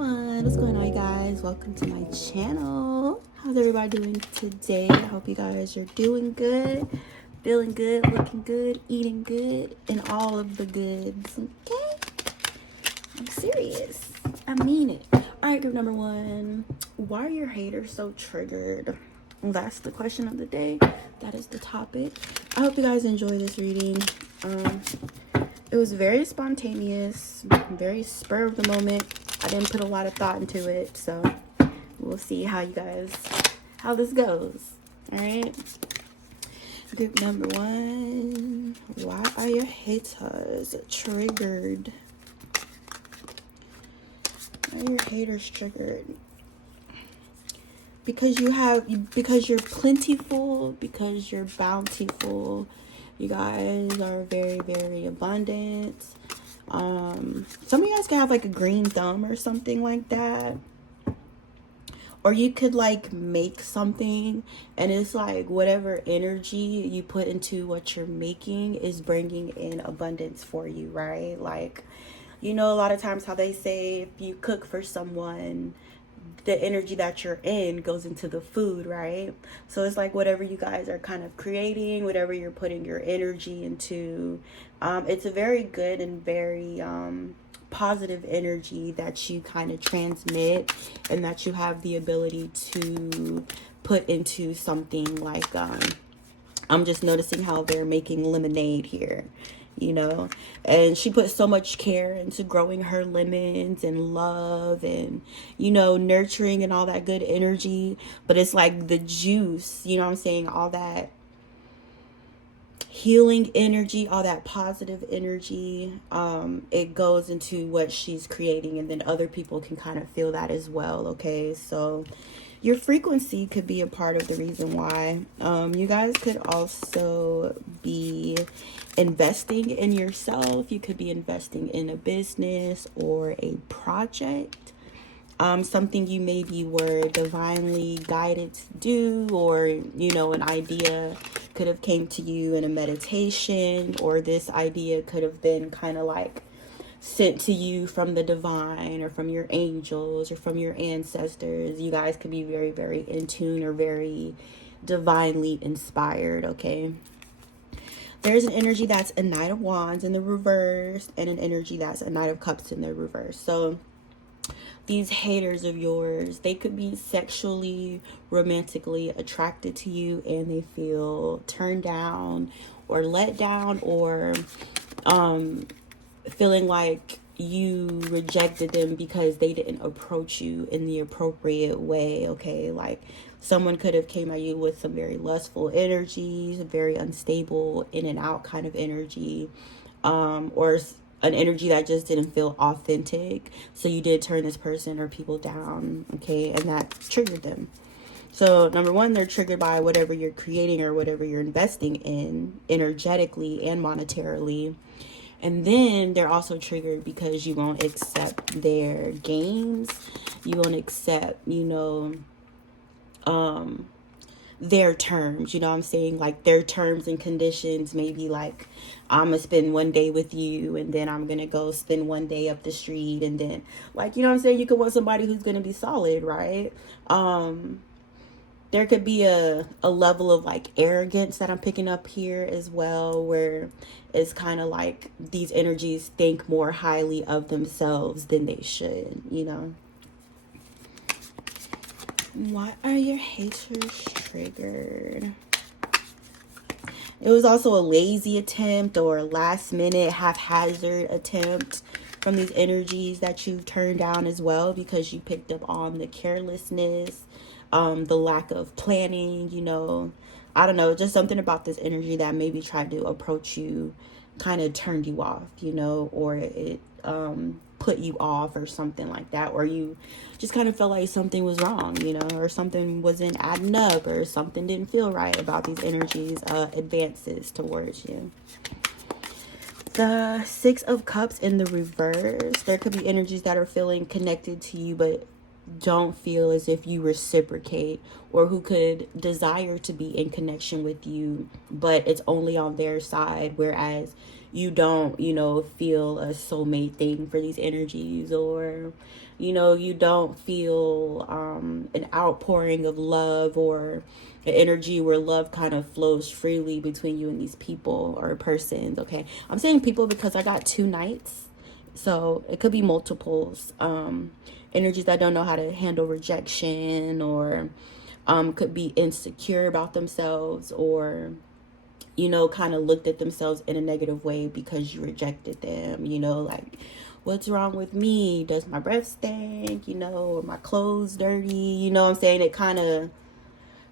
everyone, what's going on, you guys? Welcome to my channel. How's everybody doing today? I hope you guys are doing good, feeling good, looking good, eating good, and all of the goods. Okay, I'm serious, I mean it. All right, group number one, why are your haters so triggered? That's the question of the day. That is the topic. I hope you guys enjoy this reading. It was very spontaneous, very spur of the moment. I didn't put a lot of thought into it, so we'll see how this goes. All right. Group number one, why are your haters triggered? Why are your haters triggered? Because you're plentiful, because you're bountiful. You guys are very, very abundant. Some of you guys can have like a green thumb or something like that. Or you could like make something and it's like whatever energy you put into what you're making is bringing in abundance for you, right? Like, you know, a lot of times how they say if you cook for someone, the energy that you're in goes into the food, right? So it's like whatever you guys are kind of creating, whatever you're putting your energy into, it's a very good and very positive energy that you kind of transmit and that you have the ability to put into something like I'm just noticing how they're making lemonade here, you know, and she put so much care into growing her lemons and love and, you know, nurturing and all that good energy. But it's like the juice, you know what I'm saying, all that healing energy, all that positive energy, it goes into what she's creating, and then other people can kind of feel that as well. Okay, so your frequency could be a part of the reason why. You guys could also be investing in yourself. You could be investing in a business or a project. Something you maybe were divinely guided to do, or, you know, an idea could have came to you in a meditation, or this idea could have been kind of like sent to you from the divine or from your angels or from your ancestors. You guys could be very, very in tune or very divinely inspired, okay? There's an energy that's a Knight of Wands in the reverse and an energy that's a Knight of Cups in the reverse. So these haters of yours, they could be sexually, romantically attracted to you, and they feel turned down or let down, or feeling like you rejected them because they didn't approach you in the appropriate way. Okay, like someone could have came at you with some very lustful energies, very unstable in and out kind of energy, or an energy that just didn't feel authentic. So you did turn this person or people down, okay, and that triggered them. So number one, they're triggered by whatever you're creating or whatever you're investing in energetically and monetarily. And then they're also triggered because you won't accept their games. You won't accept, you know, their terms, you know what I'm saying? Like their terms and conditions, maybe like I'm gonna spend one day with you and then I'm gonna go spend one day up the street, and then, like, you know what I'm saying, you could want somebody who's gonna be solid, right? There could be a level of like arrogance that I'm picking up here as well, where it's kind of like these energies think more highly of themselves than they should, you know. Why are your haters triggered? It was also a lazy attempt or a last minute haphazard attempt from these energies that you turned down as well, because you picked up on the carelessness, the lack of planning, you know. I don't know, just something about this energy that maybe tried to approach you kind of turned you off, you know, or it put you off or something like that, or you just kind of felt like something was wrong, you know, or something wasn't adding up, or something didn't feel right about these energies advances towards you. The Six of Cups in the reverse, there could be energies that are feeling connected to you but don't feel as if you reciprocate, or who could desire to be in connection with you, but it's only on their side, whereas you don't, feel a soulmate thing for these energies, or you don't feel an outpouring of love, or an energy where love kind of flows freely between you and these people or persons. Okay, I'm saying people because I got 2 knights, so it could be multiples. Energies that don't know how to handle rejection, or could be insecure about themselves, or kind of looked at themselves in a negative way because you rejected them. Like, what's wrong with me? Does my breath stink? Or my clothes dirty? What I'm saying? It kind of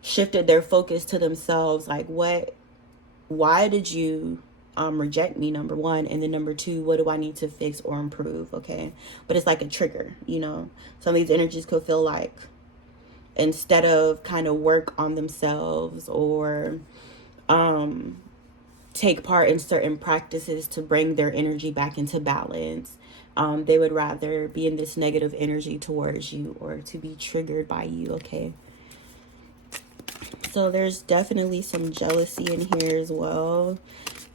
shifted their focus to themselves. Like, why did you reject me, number one, and then number two, what do I need to fix or improve? Okay, but it's like a trigger. Some of these energies could feel like, instead of kind of work on themselves, or take part in certain practices to bring their energy back into balance, they would rather be in this negative energy towards you, or to be triggered by you. Okay, so there's definitely some jealousy in here as well.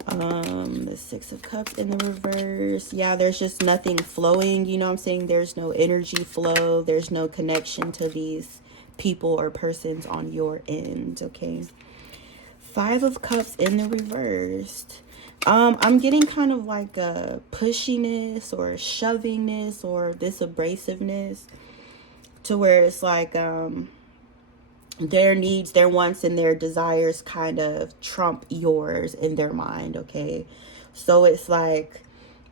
The 6 of Cups in the reverse. Yeah, there's just nothing flowing. What I'm saying? There's no energy flow. There's no connection to these people or persons on your end. Okay. 5 of Cups in the reversed. I'm getting kind of like a pushiness or shovingness, or this abrasiveness, to where it's like their needs, their wants, and their desires kind of trump yours in their mind. Okay, so it's like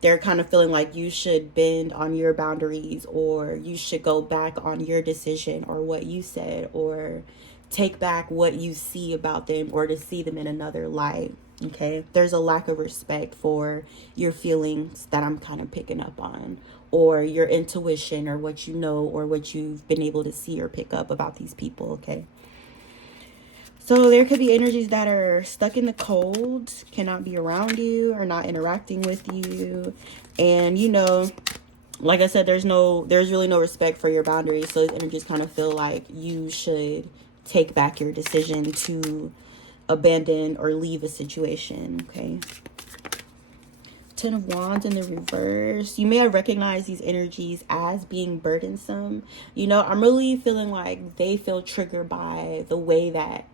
they're kind of feeling like you should bend on your boundaries, or you should go back on your decision or what you said, or take back what you see about them, or to see them in another light. Okay, there's a lack of respect for your feelings that I'm kind of picking up on, or your intuition, or what or what you've been able to see or pick up about these people. Okay, so there could be energies that are stuck in the cold, cannot be around you, or not interacting with you. And like I said, there's really no respect for your boundaries. So these energies kind of feel like you should take back your decision to abandon or leave a situation. Okay, 10 of Wands in the reverse. You may have recognized these energies as being burdensome. I'm really feeling like they feel triggered by the way that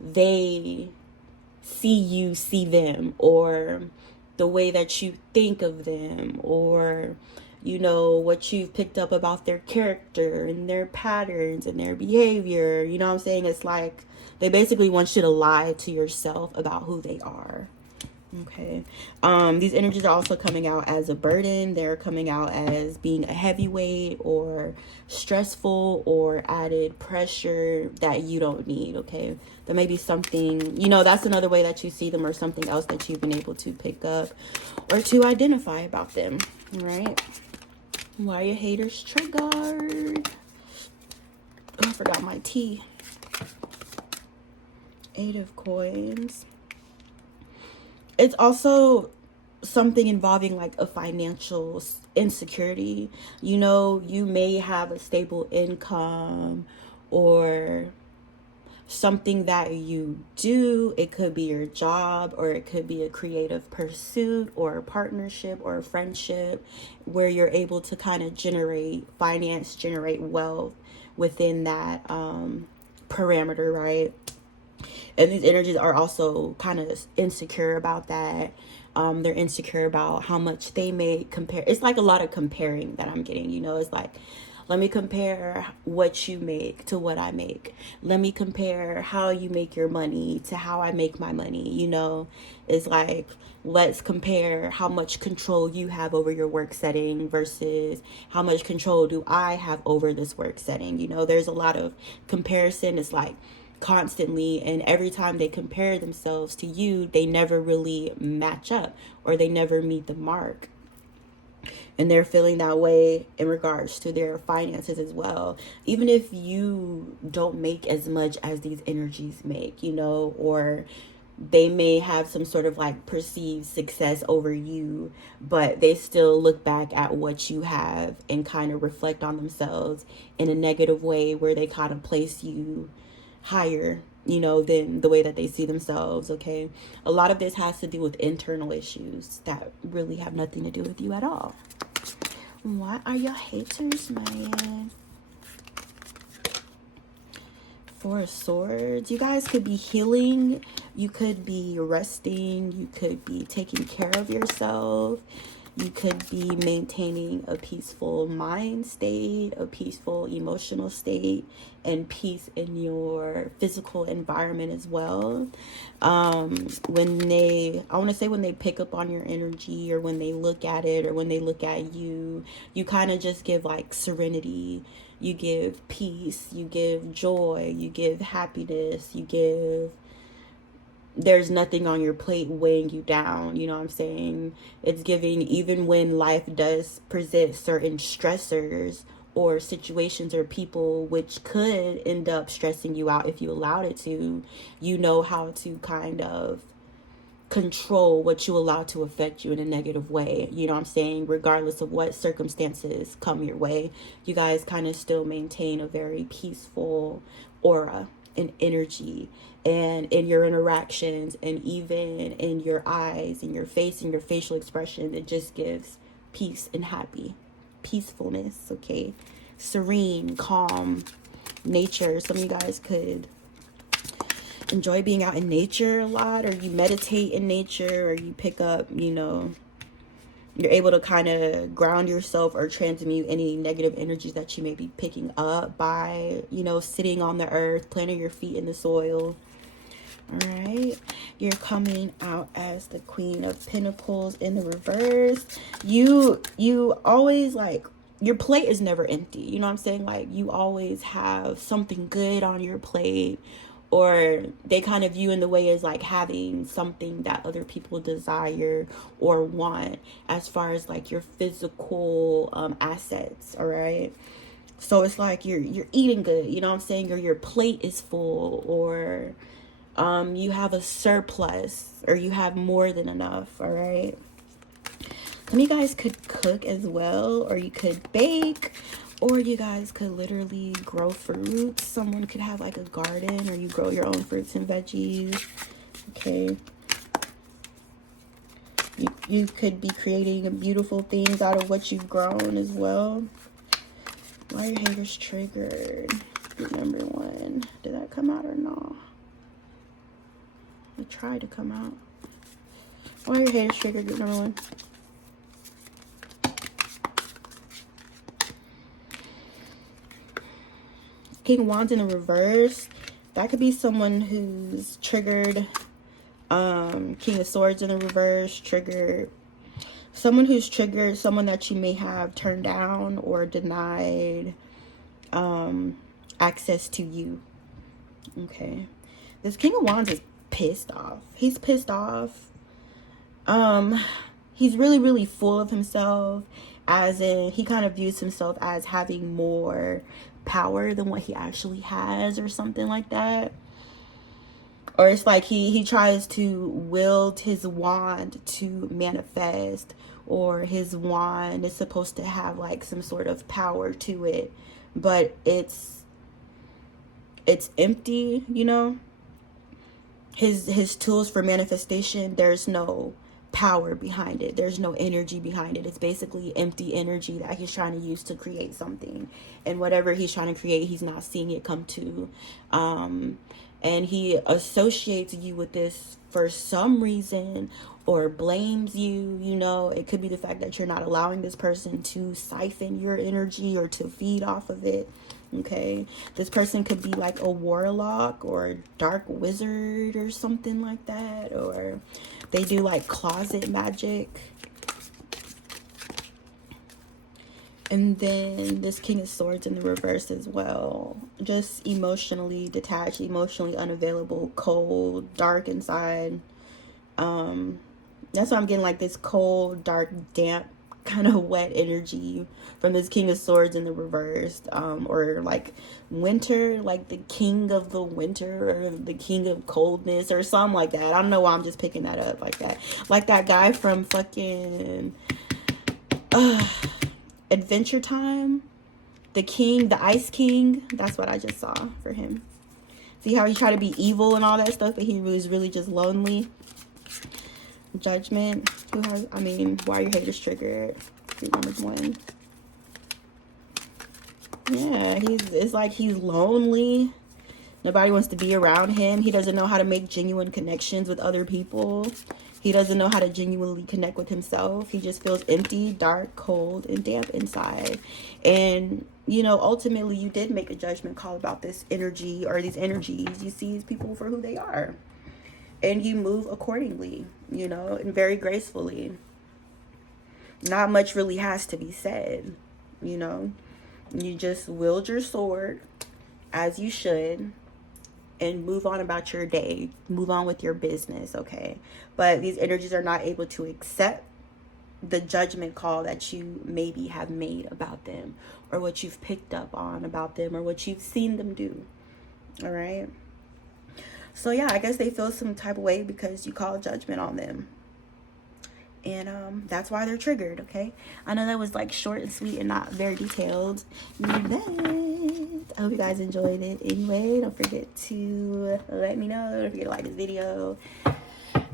they see them, or the way that you think of them, or what you've picked up about their character and their patterns and their behavior. What I'm saying? It's like they basically want you to lie to yourself about who they are. Okay, these energies are also coming out as a burden. They're coming out as being a heavyweight, or stressful, or added pressure that you don't need. Okay, there may be something, that's another way that you see them, or something else that you've been able to pick up or to identify about them. Right? Why are your haters triggered? Oh, I forgot my tea. 8 of Coins. It's also something involving like a financial insecurity. You may have a stable income, or something that you do. It could be your job, or it could be a creative pursuit, or a partnership, or a friendship, where you're able to kind of generate wealth within that parameter, right? And these energies are also kind of insecure about that. They're insecure about how much they make. It's like a lot of comparing that I'm getting. It's like, let me compare what you make to what I make. Let me compare how you make your money to how I make my money. It's like, let's compare how much control you have over your work setting versus how much control do I have over this work setting. There's a lot of comparison. It's like constantly, and every time they compare themselves to you, they never really match up, or they never meet the mark. And they're feeling that way in regards to their finances as well. Even if you don't make as much as these energies make, or they may have some sort of like perceived success over you, but they still look back at what you have and kind of reflect on themselves in a negative way, where they kind of place you higher, you know, than the way that they see themselves. Okay, a lot of this has to do with internal issues that really have nothing to do with you at all. What are your haters, man? Four of Swords. You guys could be healing. You could be resting. You could be taking care of yourself. You could be maintaining a peaceful mind state, a peaceful emotional state, and peace in your physical environment as well. When they pick up on your energy, or when they look at it, or when they look at you, you kind of just give like serenity. You give peace. You give joy. You give happiness. There's nothing on your plate weighing you down. You know what I'm saying? It's giving, even when life does present certain stressors or situations or people which could end up stressing you out if you allowed it to, you know how to kind of control what you allow to affect you in a negative way. You know what I'm saying? Regardless of what circumstances come your way, you guys kind of still maintain a very peaceful aura and energy, and in your interactions, and even in your eyes and your face and your facial expression, it just gives peace and peacefulness. Okay, serene, calm nature. Some of you guys could enjoy being out in nature a lot, or you meditate in nature, or you pick up, you know, you're able to kind of ground yourself or transmute any negative energies that you may be picking up by, you know, sitting on the earth, planting your feet in the soil. All right, you're coming out as the Queen of Pentacles in the reverse. You always, like, your plate is never empty. You know what I'm saying? Like, you always have something good on your plate, or they kind of view in the way as like having something that other people desire or want, as far as like your physical assets. All right, so it's like you're eating good, you know what I'm saying, or your plate is full, or you have a surplus, or you have more than enough. All right, some of you guys could cook as well, or you could bake, or you guys could literally grow fruits. Someone could have like a garden, or you grow your own fruits and veggies. Okay, you could be creating beautiful things out of what you've grown as well. Why are your haters triggered? Number one, did that come out or not? It tried to come out. Why are your haters triggered? Number one. King of Wands in the reverse. That could be someone who's triggered. King of Swords in the reverse, triggered. Someone who's triggered, someone that you may have turned down or denied access to you. Okay. This King of Wands is pissed off. He's pissed off. He's really, really full of himself, as in he kind of views himself as having more power than what he actually has, or something like that. Or it's like he tries to wield his wand to manifest, or his wand is supposed to have like some sort of power to it, but it's empty, you know. His tools for manifestation, there's no power behind it, there's no energy behind it. It's basically empty energy that he's trying to use to create something, and whatever he's trying to create, he's not seeing it come to. And he associates you with this for some reason, or blames you. You know, it could be the fact that you're not allowing this person to siphon your energy or to feed off of it. Okay, this person could be like a warlock or a dark wizard or something like that, or they do like closet magic. And then this King of Swords in the reverse as well. Just emotionally detached, emotionally unavailable, cold, dark inside. That's why I'm getting like this cold, dark, damp kind of wet energy from this King of Swords in the reverse, or like winter, like the king of the winter, or the king of coldness, or something like that. I don't know why I'm just picking that up like that. Like that guy from fucking Adventure Time, the king, the Ice King. That's what I just saw for him. See how he tried to be evil and all that stuff, but he was really just lonely. Judgment. Why are your haters triggered? Number 1. Yeah, it's like he's lonely. Nobody wants to be around him. He doesn't know how to make genuine connections with other people. He doesn't know how to genuinely connect with himself. He just feels empty, dark, cold, and damp inside. And, ultimately you did make a judgment call about this energy or these energies. You see these people for who they are. And you move accordingly, and very gracefully. Not much really has to be said, You just wield your sword as you should and move on about your day. Move on with your business, okay? But these energies are not able to accept the judgment call that you maybe have made about them, or what you've picked up on about them, or what you've seen them do, all right? So yeah, I guess they feel some type of way because you call judgment on them. And that's why they're triggered, okay? I know that was like short and sweet and not very detailed. But I hope you guys enjoyed it. Anyway, don't forget to let me know. Don't forget to like this video.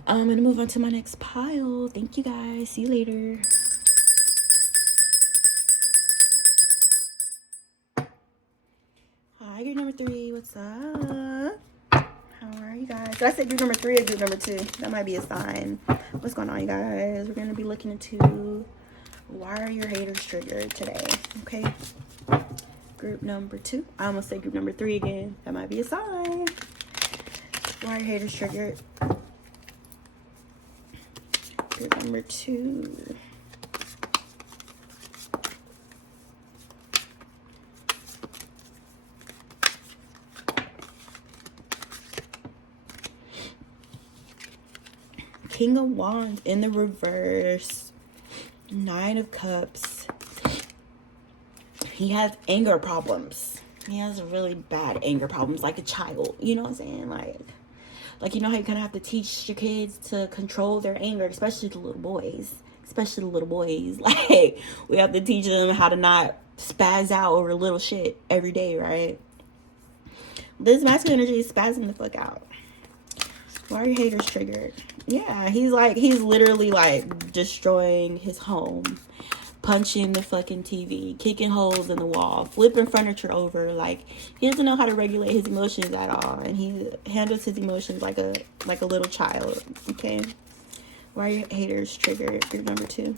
I'm going to move on to my next pile. Thank you guys. See you later. Hi, group number 3. What's up? How are you guys? Did I say group number 3 or group number 2? That might be a sign. What's going on, you guys? We're going to be looking into why are your haters triggered today, okay? Group number 2. I almost said group number 3 again. That might be a sign. Why are your haters triggered? Group number 2. King of Wands in the reverse. 9 of Cups. He has anger problems. He has really bad anger problems, like a child. You know what I'm saying? Like you know how you kind of have to teach your kids to control their anger, especially the little boys. Like, we have to teach them how to not spaz out over little shit every day, right? This masculine energy is spazzing the fuck out. Why are your haters triggered? Yeah, he's literally like destroying his home, punching the fucking TV, kicking holes in the wall, flipping furniture over. Like, he doesn't know how to regulate his emotions at all, and he handles his emotions like a little child. Okay, why are your haters triggered? Group number 2.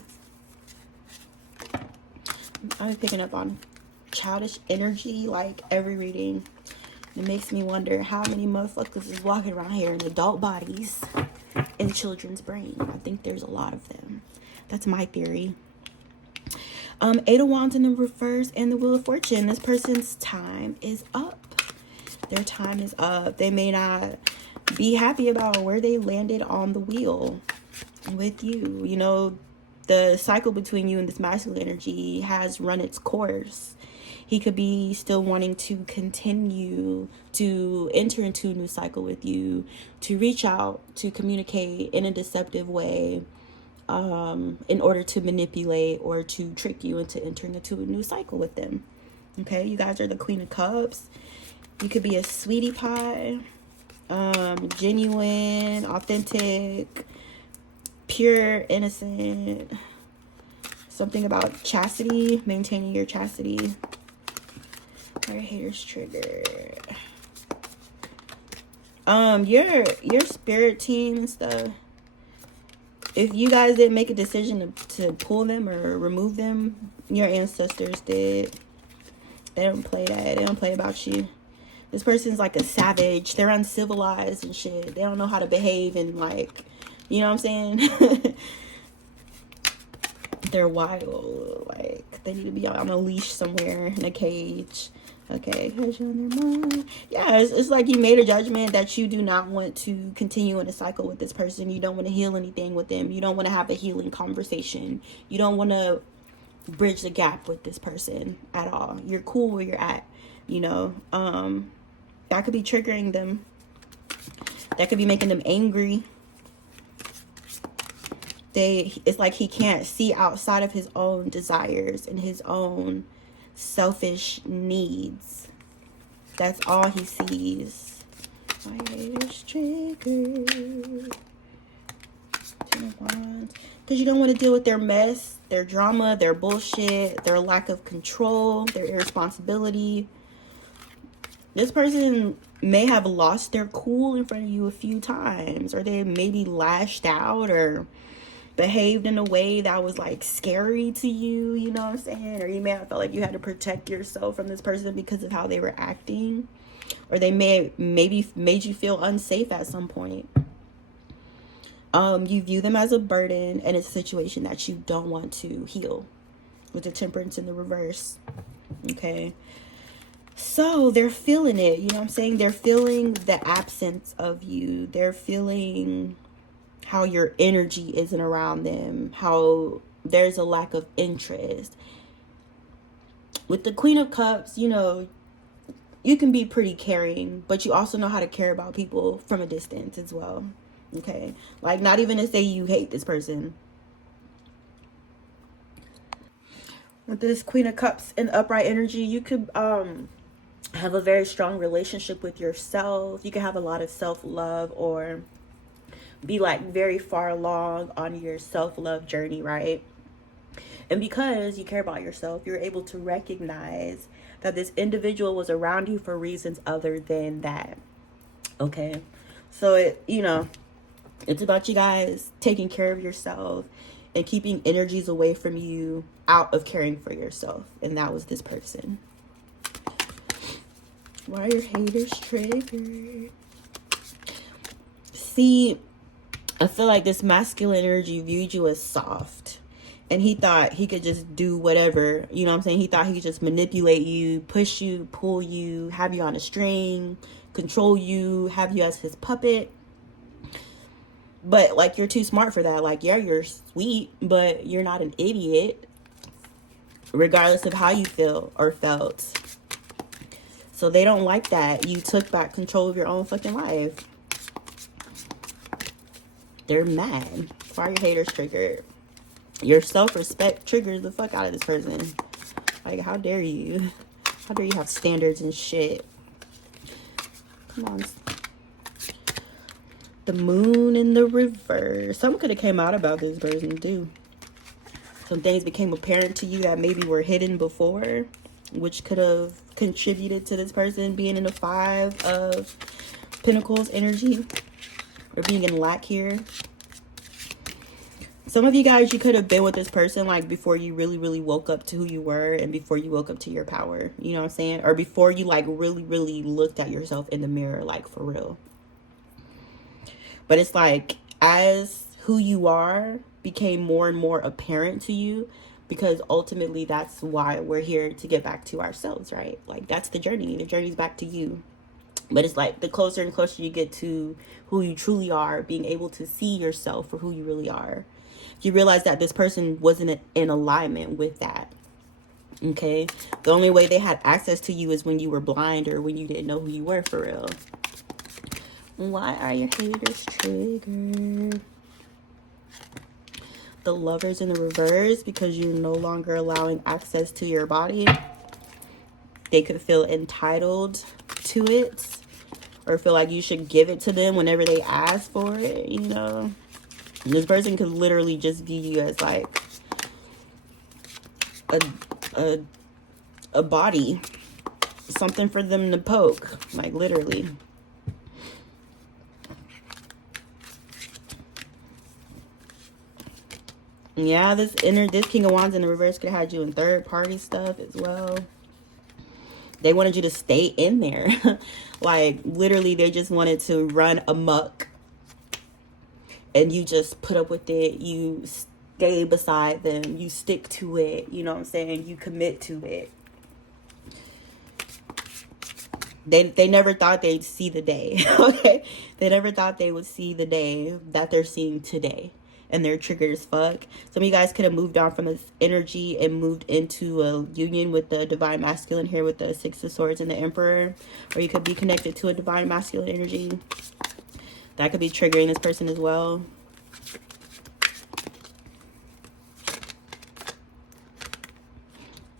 I'm picking up on childish energy like every reading. It makes me wonder how many motherfuckers is walking around here in adult bodies in children's brain. I think there's a lot of them. That's my theory. 8 of Wands in the reverse and the Wheel of Fortune. This person's time is up. Their time is up. They may not be happy about where they landed on the wheel with you. You know, the cycle between you and this masculine energy has run its course. He could be still wanting to continue to enter into a new cycle with you, to reach out, to communicate in a deceptive way, in order to manipulate or to trick you into entering into a new cycle with them. Okay, you guys are the Queen of Cups. You could be a sweetie pie, genuine, authentic, pure, innocent. Something about chastity, maintaining your chastity. Our haters triggered. Your spirit team and stuff. If you guys didn't make a decision to pull them or remove them, your ancestors did. They don't play that. They don't play about you. This person's like a savage. They're uncivilized and shit. They don't know how to behave and like, you know what I'm saying? They're wild. Like, they need to be on a leash somewhere in a cage. Okay, has you on their mind. Yeah, it's like you made a judgment that you do not want to continue in a cycle with this person. You don't want to heal anything with them. You don't want to have a healing conversation. You don't want to bridge the gap with this person at all. You're cool where you're at, you know. That could be triggering them. That could be making them angry. It's like he can't see outside of his own desires and his own selfish needs. That's all he sees. My haters triggered. Ten of Wands. Because you don't want to deal with their mess, their drama, their bullshit, their lack of control, their irresponsibility. This person may have lost their cool in front of you a few times, or they maybe lashed out or behaved in a way that was like scary to you, you know what I'm saying? Or you may have felt like you had to protect yourself from this person because of how they were acting, or they maybe made you feel unsafe at some point. You view them as a burden, and it's a situation that you don't want to heal, with the Temperance in the reverse. Okay, so they're feeling it, you know what I'm saying? They're feeling the absence of you. They're feeling how your energy isn't around them, how there's a lack of interest. With the Queen of Cups, you know, you can be pretty caring, but you also know how to care about people from a distance as well. Okay, like not even to say you hate this person. With this Queen of Cups and upright energy, you could have a very strong relationship with yourself. You can have a lot of self-love, or be like very far along on your self-love journey, right? And because you care about yourself, you're able to recognize that this individual was around you for reasons other than that. Okay, so it's about you guys taking care of yourself and keeping energies away from you out of caring for yourself. And that was this person. Why are your haters triggered? See, I feel like this masculine energy viewed you as soft, and he thought he could just do whatever, you know what I'm saying? He thought he could just manipulate you, push you, pull you, have you on a string, control you, have you as his puppet. But like, you're too smart for that. Like, yeah, you're sweet, but you're not an idiot, regardless of how you feel or felt. So they don't like that you took back control of your own fucking life. They're mad. Why are your haters triggered? Your self-respect triggers the fuck out of this person. Like, how dare you? How dare you have standards and shit? Come on. The Moon in the reverse. Something could have came out about this person too. Some things became apparent to you that maybe were hidden before, which could have contributed to this person being in the Five of Pentacles energy, or being in lack here. Some of you guys, you could have been with this person like before you really, really woke up to who you were, and before you woke up to your power. You know what I'm saying? Or before you like really, really looked at yourself in the mirror, like for real. But it's like, as who you are became more and more apparent to you, because ultimately that's why we're here, to get back to ourselves, right? Like, that's the journey. The journey's back to you. But it's like, the closer and closer you get to who you truly are, being able to see yourself for who you really are, you realize that this person wasn't in alignment with that. Okay? The only way they had access to you is when you were blind, or when you didn't know who you were for real. Why are your haters triggered? The Lovers in the reverse, because you're no longer allowing access to your body. They could feel entitled to it, or feel like you should give it to them whenever they ask for it, you know. This person could literally just view you as like a body, something for them to poke, like literally. Yeah, this King of Wands in the reverse could have had you in third party stuff as well. They wanted you to stay in there. Like, literally, they just wanted to run amok. And you just put up with it. You stay beside them. You stick to it. You know what I'm saying? You commit to it. They never thought they'd see the day. Okay, they never thought they would see the day that they're seeing today, and they're triggered as fuck. Some of you guys could have moved on from this energy and moved into a union with the divine masculine here with the Six of Swords and the Emperor, or you could be connected to a divine masculine energy that could be triggering this person as well.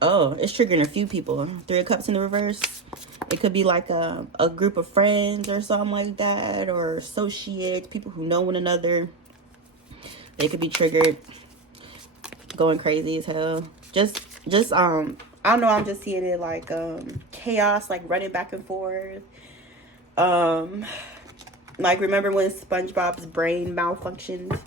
Oh, it's triggering a few people. Three of Cups in the reverse. It could be like a group of friends or something like that, or associates, people who know one another. They could be triggered, going crazy as hell. Just I don't know, I'm just seeing it like chaos, like running back and forth. Like, remember when SpongeBob's brain malfunctioned?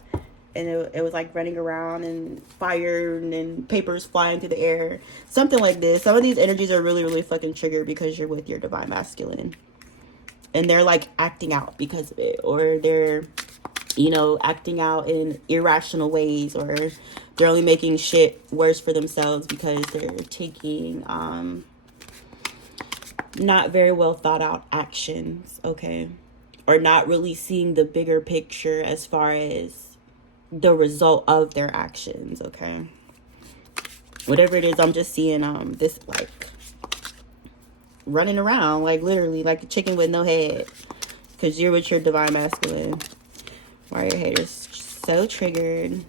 And it was like running around and fire and papers flying through the air. Something like this. Some of these energies are really, really fucking triggered because you're with your divine masculine. And they're like acting out because of it. Or they're, you know, acting out in irrational ways. Or they're only making shit worse for themselves because they're taking not very well thought out actions. Okay. Or not really seeing the bigger picture as far as the result of their actions. Okay, whatever it is, I'm just seeing this like running around, like literally like a chicken with no head, because you're with your divine masculine. Why are your haters so triggered?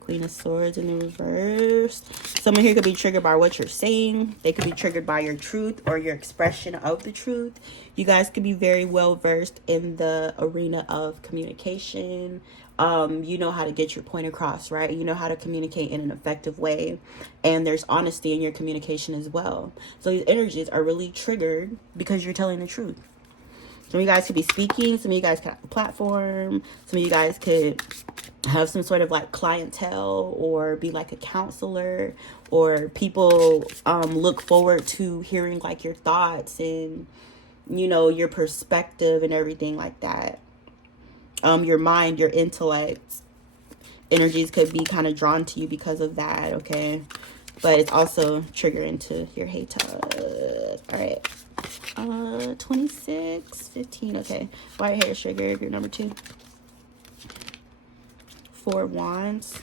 Queen of Swords in the reverse. Someone here could be triggered by what you're saying. They could be triggered by your truth or your expression of the truth. You guys could be very well versed in the arena of communication. You know how to get your point across, right? You know how to communicate in an effective way. And there's honesty in your communication as well. So these energies are really triggered because you're telling the truth. Some of you guys could be speaking. Some of you guys could have a platform. Some of you guys could have some sort of like clientele or be like a counselor, or people look forward to hearing like your thoughts and, you know, your perspective and everything like that. Your mind, your intellect, energies could be kind of drawn to you because of that. Okay, but it's also triggering to your haters. All right. 26, 15. Okay, why your haters triggered? Your number 2. 4 of Wands.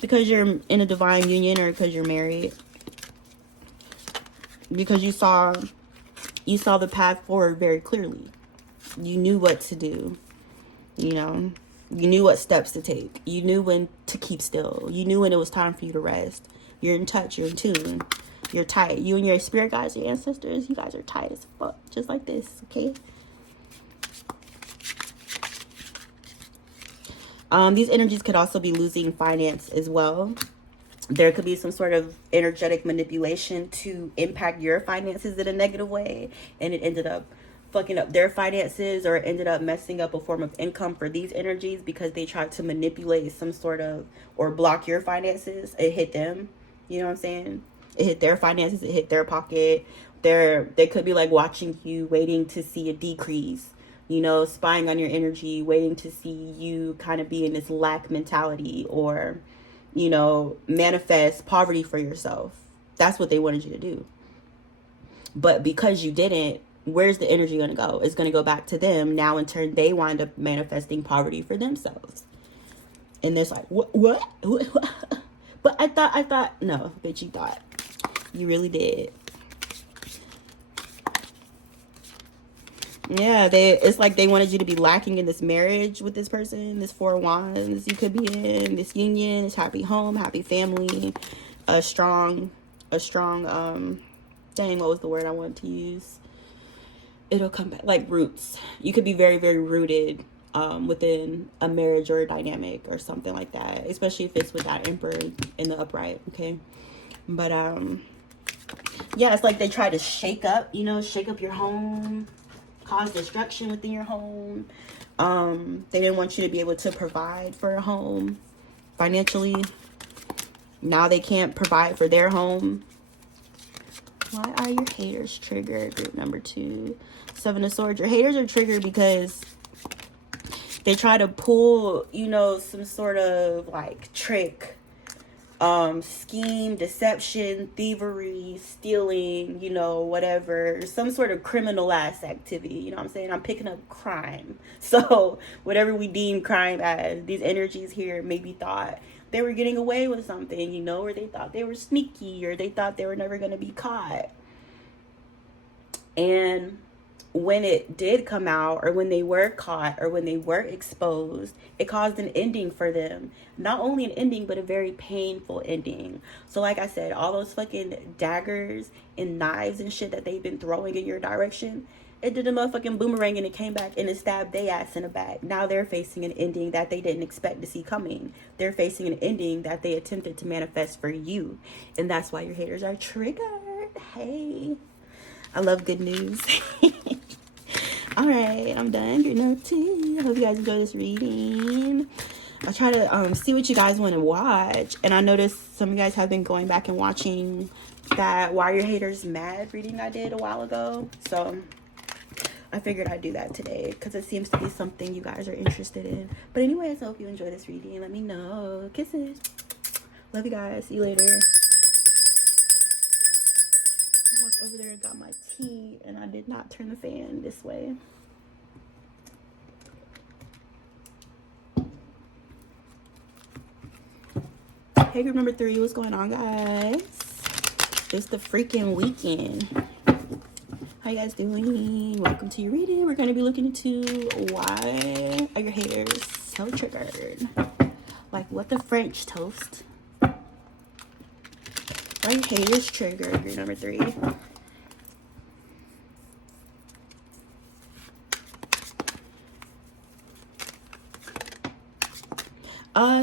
Because you're in a divine union, or because you're married. Because you saw the path forward very clearly. You knew what to do. You know, you knew what steps to take. You knew when to keep still. You knew when it was time for you to rest. You're in touch. You're in tune. You're tight. You and your spirit guides, your ancestors, you guys are tight as fuck. Just like this, okay? These energies could also be losing finance as well. There could be some sort of energetic manipulation to impact your finances in a negative way, and it ended up fucking up their finances, or it ended up messing up a form of income for these energies because they tried to manipulate some sort of, or block your finances. It hit them. You know what I'm saying? It hit their finances. It hit their pocket. They could be like watching you, waiting to see a decrease. You know, spying on your energy, waiting to see you kind of be in this lack mentality, or, you know, manifest poverty for yourself. That's what they wanted you to do. But because you didn't, where's the energy going to go? It's going to go back to them. Now, in turn, they wind up manifesting poverty for themselves. And it's like, what? But I thought, no, bitch, you thought. You really did. Yeah, it's like they wanted you to be lacking in this marriage with this person, this 4 of Wands you could be in, this union, this happy home, happy family, a strong, dang, what was the word I wanted to use? It'll come back, like roots. You could be very, very rooted within a marriage or a dynamic or something like that, especially if it's with that Emperor in the upright, okay? But, yeah, it's like they try to shake up your home, cause destruction within your home. They didn't want you to be able to provide for a home financially. Now they can't provide for their home. Why are your haters triggered? Group number 2. 7 of Swords. Your haters are triggered because they try to pull, you know, some sort of like trick scheme, deception, thievery, stealing, you know, whatever, some sort of criminal ass activity. You know what I'm saying? I'm picking up crime. So whatever we deem crime as, these energies here maybe thought they were getting away with something, you know, or they thought they were sneaky, or they thought they were never going to be caught. And when it did come out, or when they were caught, or when they were exposed, it caused an ending for them. Not only an ending, but a very painful ending. So like I said, all those fucking daggers and knives and shit that they've been throwing in your direction, it did a motherfucking boomerang and it came back and it stabbed their ass in the back. Now they're facing an ending that they didn't expect to see coming. They're facing an ending that they attempted to manifest for you. And that's why your haters are triggered. Hey, I love good news. All right, I'm done. Good night tea. I hope you guys enjoy this reading. I'll try to see what you guys want to watch. And I noticed some of you guys have been going back and watching that Why Are Your Haters Mad reading I did a while ago. So I figured I'd do that today because it seems to be something you guys are interested in. But anyways, I hope you enjoy this reading. Let me know. Kisses. Love you guys. See you later. I walked over there and got my tea, and I did not turn the fan this way. Hey, group number 3, what's going on, guys? It's the freaking weekend. How you guys doing? Welcome to your reading. We're going to be looking into why are your haters so triggered? Like, what the French toast? Why are your haters triggered? Group number 3.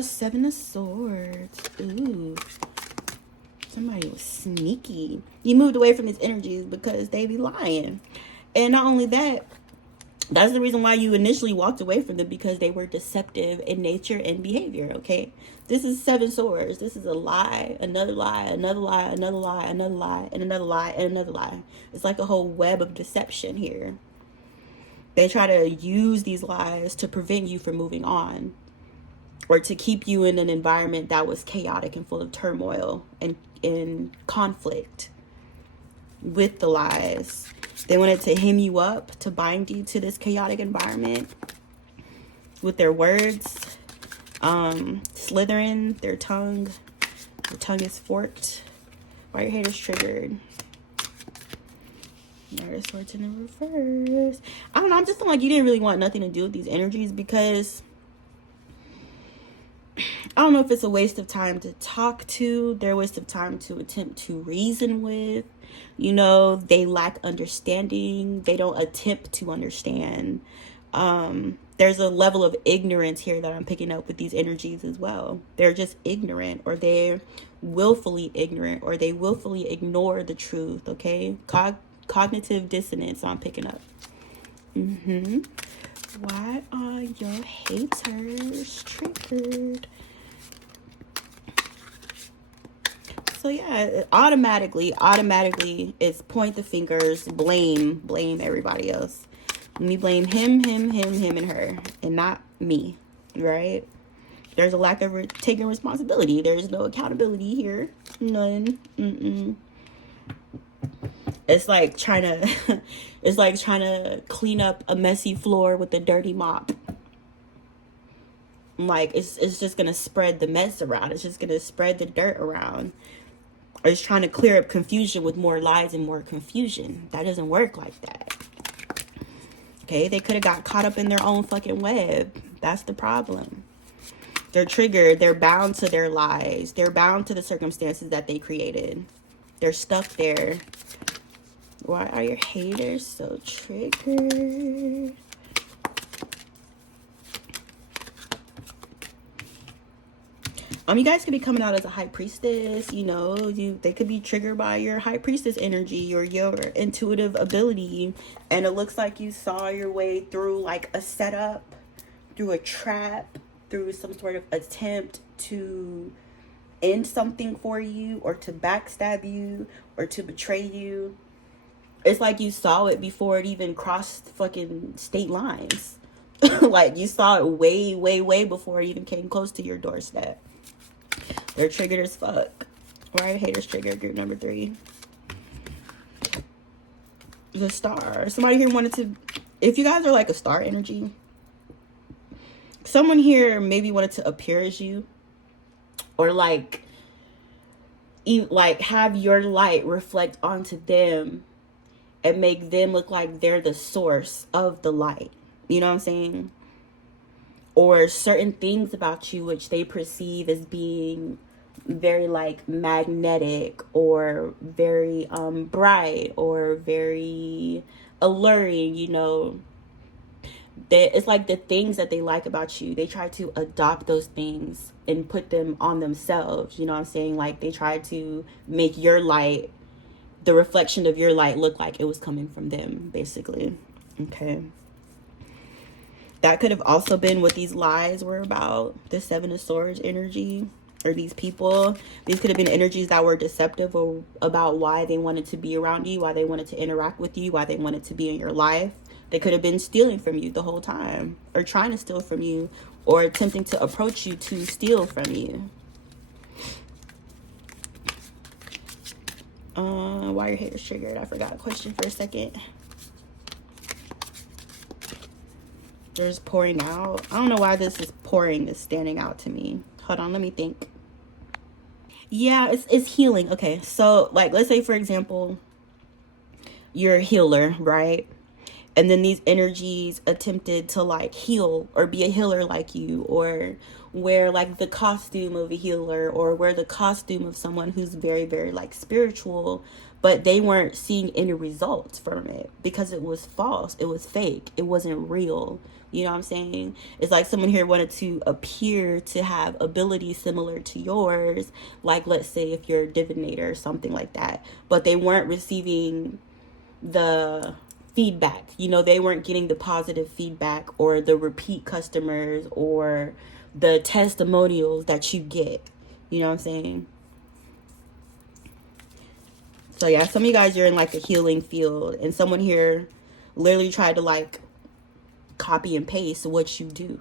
Seven of Swords. Ooh. Somebody was sneaky. You moved away from these energies because they be lying. And not only that, that's the reason why you initially walked away from them, because they were deceptive in nature and behavior, okay? This is 7 swords. This is a lie, another lie, another lie, another lie, another lie, and another lie, and another lie. It's like a whole web of deception here. They try to use these lies to prevent you from moving on, or to keep you in an environment that was chaotic and full of turmoil and in conflict with the lies. They wanted to hem you up, to bind you to this chaotic environment with their words, slithering their tongue. Their tongue is forked. Why are your haters triggered? There's swords in the reverse. I don't know, I'm just feeling like you didn't really want nothing to do with these energies, because I don't know if it's a waste of time to talk to. They're a waste of time to attempt to reason with. You know, they lack understanding. They don't attempt to understand. There's a level of ignorance here that I'm picking up with these energies as well. They're just ignorant, or they're willfully ignorant, or they willfully ignore the truth, okay? Cognitive dissonance I'm picking up. Why are your haters triggered? So yeah, automatically it's point the fingers, blame everybody else. Let me blame him, and her, and not me, right? There's a lack of taking responsibility. There's no accountability here. None. It's like trying to clean up a messy floor with a dirty mop. Like, it's just gonna spread the mess around. It's just gonna spread the dirt around. Or it's trying to clear up confusion with more lies and more confusion. That doesn't work like that. Okay, they could have got caught up in their own fucking web. That's the problem. They're triggered. They're bound to their lies. They're bound to the circumstances that they created. They're stuck there. Why are your haters so triggered? You guys could be coming out as a high priestess, you know, they could be triggered by your high priestess energy or your intuitive ability. And it looks like you saw your way through like a setup, through a trap, through some sort of attempt to end something for you, or to backstab you, or to betray you. It's like you saw it before it even crossed fucking state lines. Like you saw it way before it even came close to your doorstep. They're triggered as fuck. Why are haters triggered? Group number 3. The star. Somebody here wanted to, if you guys are like a star energy, someone here maybe wanted to appear as you, or like have your light reflect onto them and make them look like they're the source of the light. You know what I'm saying? Or certain things about you which they perceive as being very like magnetic or very bright or very alluring, you know. It's like the things that they like about you, they try to adopt those things and put them on themselves. You know what I'm saying? Like they try to make your light, the reflection of your light, look like it was coming from them, basically. Okay. That could have also been what these lies were about. The 7 of Swords energy, or these people. These could have been energies that were deceptive or about why they wanted to be around you, why they wanted to interact with you, why they wanted to be in your life. They could have been stealing from you the whole time, or trying to steal from you, or attempting to approach you to steal from you. Why are your haters triggered? I forgot a question for a second. There's pouring out. I don't know why this is pouring is standing out to me. Hold on, let me think. Yeah, it's healing. Okay, so like let's say for example, you're a healer, right? And then these energies attempted to like heal or be a healer like you, or wear like the costume of a healer, or wear the costume of someone who's very, very like spiritual, but they weren't seeing any results from it because it was false. It was fake. It wasn't real. You know what I'm saying? It's like someone here wanted to appear to have abilities similar to yours. Like, let's say if you're a divinator or something like that, but they weren't receiving the feedback. You know, they weren't getting the positive feedback or the repeat customers or the testimonials that you get. You know what I'm saying? So yeah, some of you guys, you're in like a healing field, and someone here literally tried to like copy and paste what you do.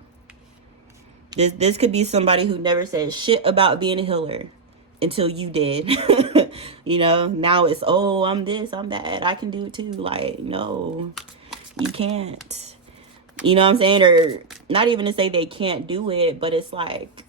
This could be somebody who never said shit about being a healer until you did. You know, now it's, oh, I'm this, I'm that, I can do it too. Like, no, you can't. You know what I'm saying? Or not even to say they can't do it, but it's like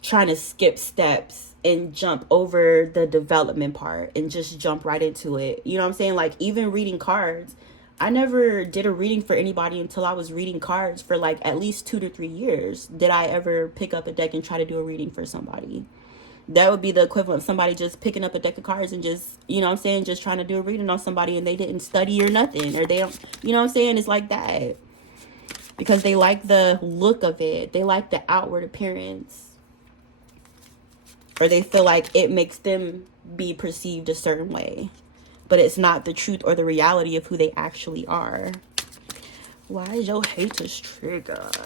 trying to skip steps and jump over the development part and just jump right into it. You know what I'm saying? Like even reading cards, I never did a reading for anybody until I was reading cards for like at least 2 to 3 years. Did I ever pick up a deck and try to do a reading for somebody? That would be the equivalent of somebody just picking up a deck of cards and just, you know what I'm saying, just trying to do a reading on somebody and they didn't study or nothing, or they don't, you know what I'm saying? It's like that. Because they like the look of it. They like the outward appearance. Or they feel like it makes them be perceived a certain way. But it's not the truth or the reality of who they actually are. Why is your haters triggered?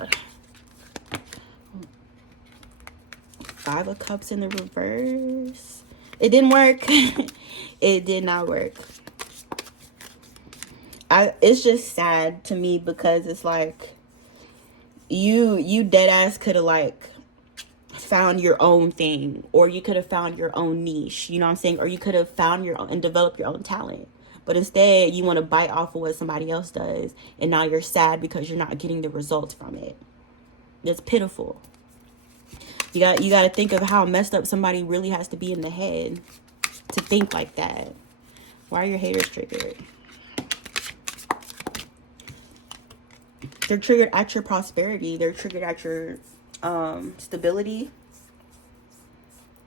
5 of Cups in the reverse. It didn't work. It did not work. It's just sad to me because it's like you dead ass could have like found your own thing, or you could have found your own niche, you know what I'm saying, or you could have found your own and developed your own talent. But instead you want to bite off of what somebody else does, and now you're sad because you're not getting the results from it. It's pitiful. You got to think of how messed up somebody really has to be in the head to think like that. Why are your haters triggered? They're triggered at your prosperity. They're triggered at your stability,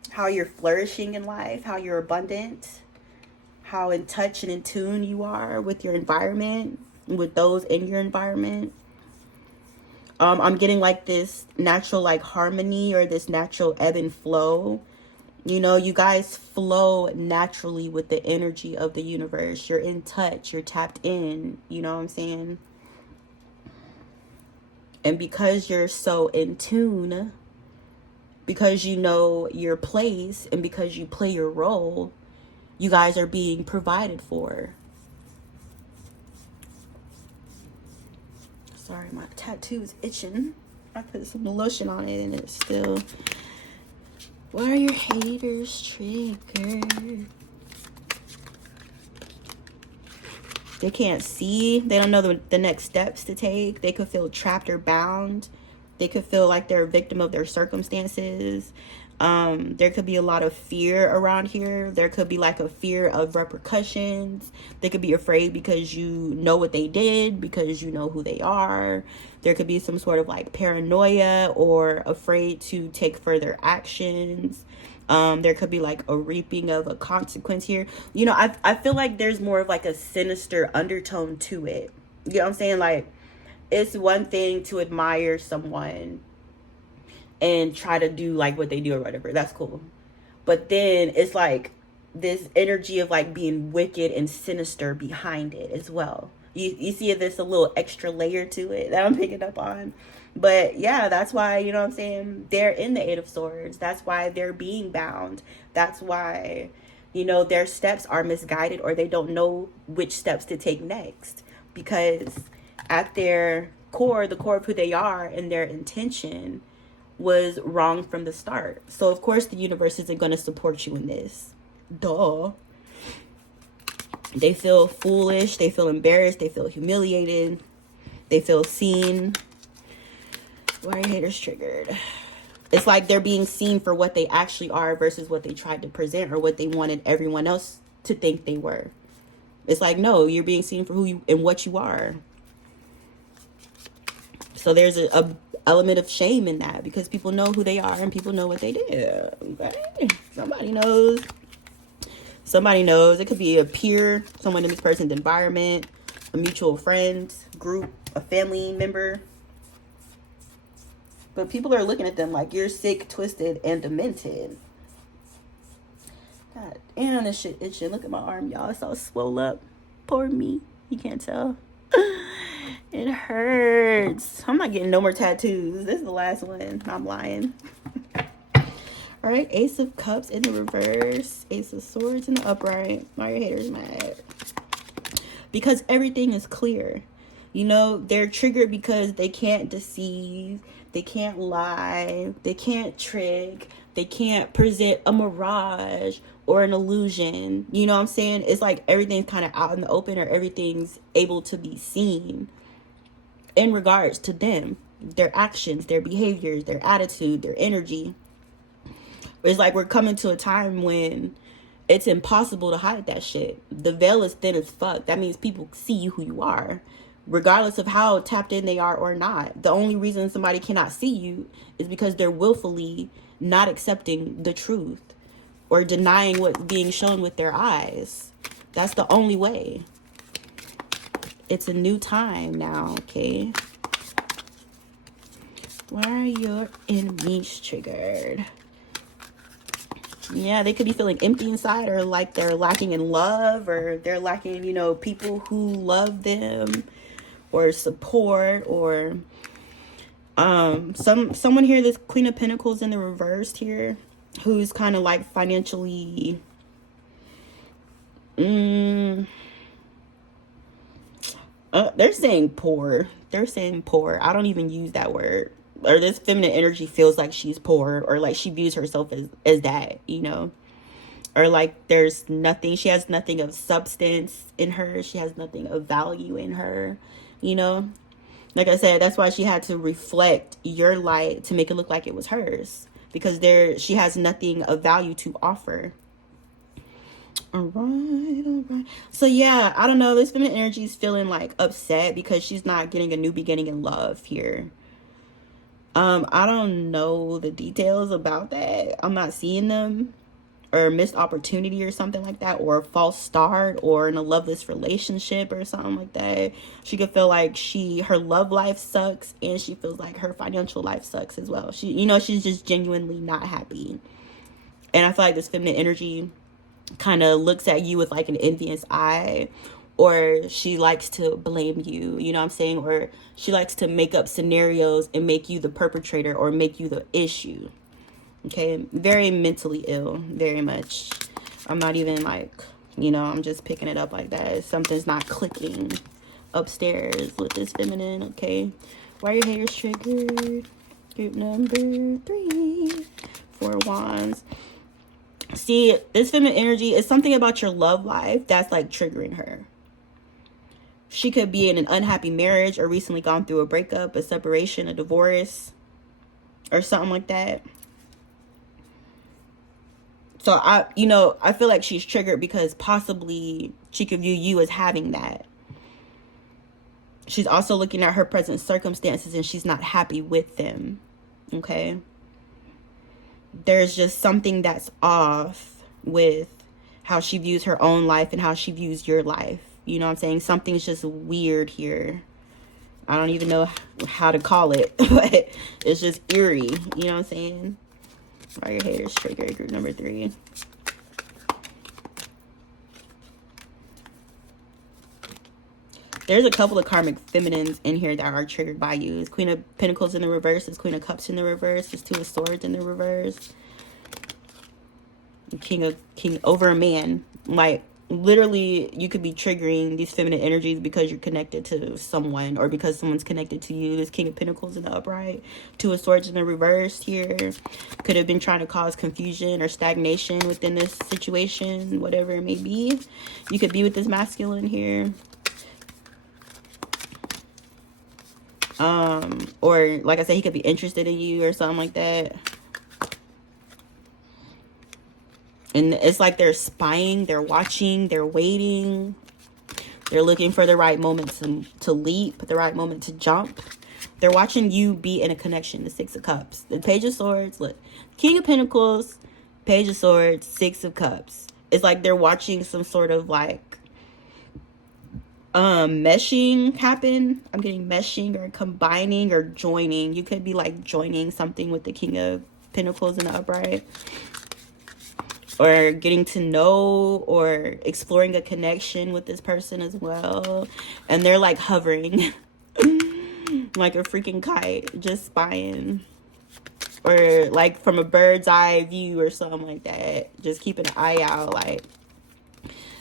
how you're flourishing in life, how you're abundant, how in touch and in tune you are with your environment, with those in your environment. I'm getting like this natural like harmony, or this natural ebb and flow. You know, you guys flow naturally with the energy of the universe. You're in touch, you're tapped in, you know what I'm saying? And because you're so in tune, because you know your place, and because you play your role, you guys are being provided for. Sorry, my tattoo is itching. I put some lotion on it and it's still... Why are your haters triggered? They can't see. They don't know the next steps to take. They could feel trapped or bound. They could feel like they're a victim of their circumstances. There could be a lot of fear around here. There could be like a fear of repercussions. They could be afraid because you know what they did, because you know who they are. There could be some sort of like paranoia or afraid to take further actions. There could be like a reaping of a consequence here. You know, I feel like there's more of like a sinister undertone to it. You know what I'm saying? Like, it's one thing to admire someone and try to do like what they do or whatever. That's cool. But then it's like this energy of like being wicked and sinister behind it as well. You see there's a little extra layer to it that I'm picking up on. But yeah, that's why, you know what I'm saying, they're in the Eight of Swords. That's why they're being bound. That's why, you know, their steps are misguided, or they don't know which steps to take next. Because at their core, the core of who they are and their intention was wrong from the start. So of course the universe isn't going to support you in this. Duh. They feel foolish. They feel embarrassed. They feel humiliated. They feel seen. Why are haters triggered? It's like they're being seen for what they actually are versus what they tried to present or what they wanted everyone else to think they were. It's like, no, you're being seen for who you and what you are. So there's a element of shame in that, because people know who they are and people know what they did. Okay? Somebody knows. Somebody knows. It could be a peer, someone in this person's environment, a mutual friend, group, a family member. But people are looking at them like you're sick, twisted, and demented. God damn, this shit itching. Look at my arm, y'all. It's all swole up. Poor me. You can't tell. It hurts. I'm not getting no more tattoos. This is the last one. I'm lying. All right, Ace of Cups in the reverse. Ace of Swords in the upright. Why are your haters mad? Because everything is clear. You know, they're triggered because they can't deceive. They can't lie. They can't trick. They can't present a mirage or an illusion. You know what I'm saying? It's like everything's kind of out in the open, or everything's able to be seen in regards to them, their actions, their behaviors, their attitude, their energy. It's like we're coming to a time when it's impossible to hide that shit. The veil is thin as fuck. That means people see you who you are, regardless of how tapped in they are or not. The only reason somebody cannot see you is because they're willfully not accepting the truth or denying what's being shown with their eyes. That's the only way. It's a new time now, okay? Why are your enemies triggered? Yeah, they could be feeling empty inside, or like they're lacking in love, or they're lacking, you know, people who love them or support, or someone here, this Queen of Pentacles in the reverse here, who's kind of like financially they're saying poor. They're saying poor. I don't even use that word. Or this feminine energy feels like she's poor, or like she views herself as that, you know. Or like there's nothing, she has nothing of substance in her. She has nothing of value in her, you know. Like I said, that's why she had to reflect your light to make it look like it was hers. Because she has nothing of value to offer. All right. So yeah, I don't know. This feminine energy is feeling like upset because she's not getting a new beginning in love here. I don't know the details about that. I'm not seeing them, or missed opportunity or something like that, or a false start, or in a loveless relationship or something like that. She could feel like her love life sucks, and she feels like her financial life sucks as well. She's just genuinely not happy. And I feel like this feminine energy kind of looks at you with like an envious eye, or she likes to blame you, you know what I'm saying? Or she likes to make up scenarios and make you the perpetrator or make you the issue. Okay, very mentally ill, very much. I'm not even like, you know, I'm just picking it up like that. Something's not clicking upstairs with this feminine, okay? Why are your haters triggered? Group number 3. 4 wands. See, this feminine energy is something about your love life that's like triggering her. She could be in an unhappy marriage or recently gone through a breakup, a separation, a divorce, or something like that. So I feel like she's triggered because possibly she could view you as having that. She's also looking at her present circumstances and she's not happy with them. Okay? There's just something that's off with how she views her own life and how she views your life. You know what I'm saying? Something's just weird here. I don't even know how to call it, but it's just eerie. You know what I'm saying? Why your haters trigger? Group number 3. There's a couple of karmic feminines in here that are triggered by you. It's Queen of Pentacles in the reverse. It's Queen of Cups in the reverse. There's Two of Swords in the reverse. King over a man. Like, literally, you could be triggering these feminine energies because you're connected to someone or because someone's connected to you. This King of Pentacles in the upright. Two of Swords in the reverse here. Could have been trying to cause confusion or stagnation within this situation, whatever it may be. You could be with this masculine here. Or like I said, he could be interested in you or something like that. And it's like they're spying, they're watching, they're waiting. They're looking for the right moment to leap, the right moment to jump. They're watching you be in a connection. The Six of Cups. The Page of Swords, look. King of Pentacles, Page of Swords, Six of Cups. It's like they're watching some sort of like meshing happen. I'm getting meshing or combining or joining. You could be like joining something with the King of Pentacles in the upright, or getting to know or exploring a connection with this person as well. And they're like hovering like a freaking kite, just spying, or like from a bird's eye view or something like that, just keeping an eye out, like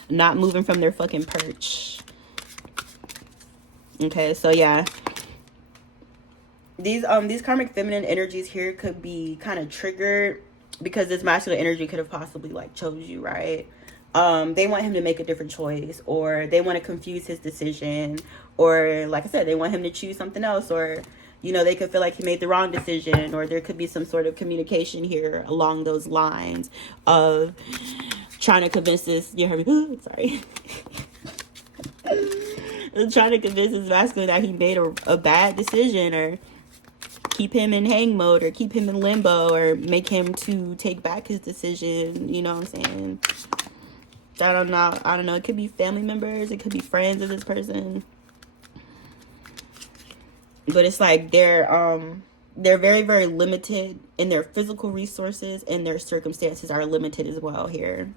not moving from their fucking perch. Okay, so yeah, these karmic feminine energies here could be kind of triggered because this masculine energy could have possibly like chose you, right? They want him to make a different choice, or they want to confuse his decision, or like I said, they want him to choose something else, or you know, they could feel like he made the wrong decision, or there could be some sort of communication here along those lines of trying to convince this, you heard me, sorry. Trying to convince his masculine that he made a bad decision, or keep him in hang mode, or keep him in limbo, or make him to take back his decision. You know what I'm saying? I don't know. It could be family members. It could be friends of this person. But it's like they're very, very limited in their physical resources, and their circumstances are limited as well here.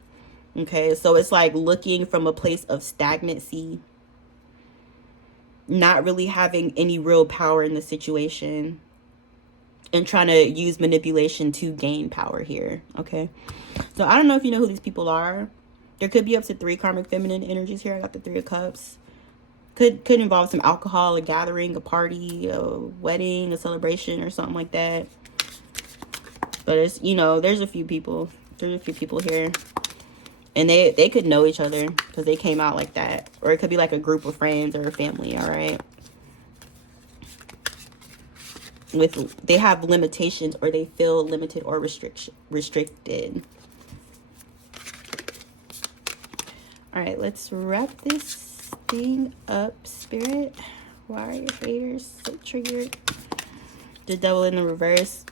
Okay, so it's like looking from a place of stagnancy, not really having any real power in the situation, and trying to use manipulation to gain power here. Okay, so I don't know if you know who these people are. There could be up to 3 karmic feminine energies here. I got the 3 of Cups. Could involve some alcohol, a gathering, a party, a wedding, a celebration, or something like that. But it's, you know, there's a few people here. And they could know each other because they came out like that. Or it could be like a group of friends or a family, all right? They have limitations, or they feel limited or restricted. All right, let's wrap this thing up, Spirit. Why are your haters so triggered? The Devil in the reverse.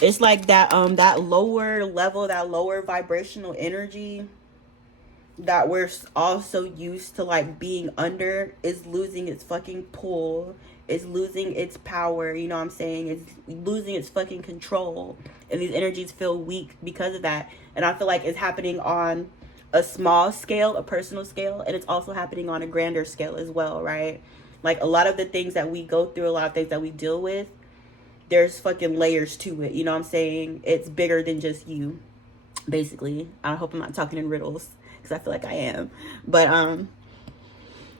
It's like that that lower level, that lower vibrational energy that we're all so used to like being under is losing its fucking pull. It's losing its power, you know what I'm saying? It's losing its fucking control. And these energies feel weak because of that. And I feel like it's happening on a small scale, a personal scale, and it's also happening on a grander scale as well, right? Like a lot of the things that we go through, a lot of things that we deal with, there's fucking layers to it, you know what I'm saying? It's bigger than just you, basically. I hope I'm not talking in riddles, because I feel like I am. But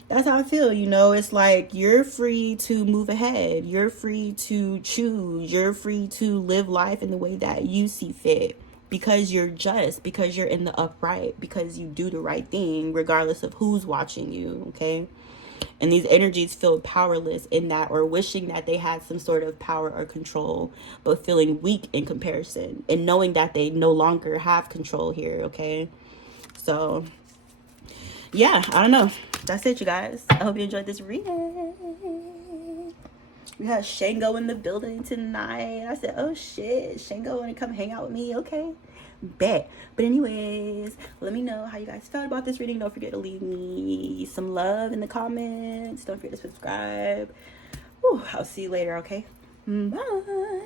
That's how I feel, you know. It's like you're free to move ahead. You're free to choose. You're free to live life in the way that you see fit. Because you're just, because you're in the upright, because you do the right thing, regardless of who's watching you, okay? And these energies feel powerless in that, or wishing that they had some sort of power or control, but feeling weak in comparison and knowing that they no longer have control here, okay? So yeah, I don't know. That's it, you guys. I hope you enjoyed this reading. We have Shango in the building tonight. I said, oh shit, Shango wanna come hang out with me? Okay, bet. But anyways, let me know how you guys felt about this reading. Don't forget to leave me some love in the comments. Don't forget to subscribe. Whew, I'll see you later, okay? Bye.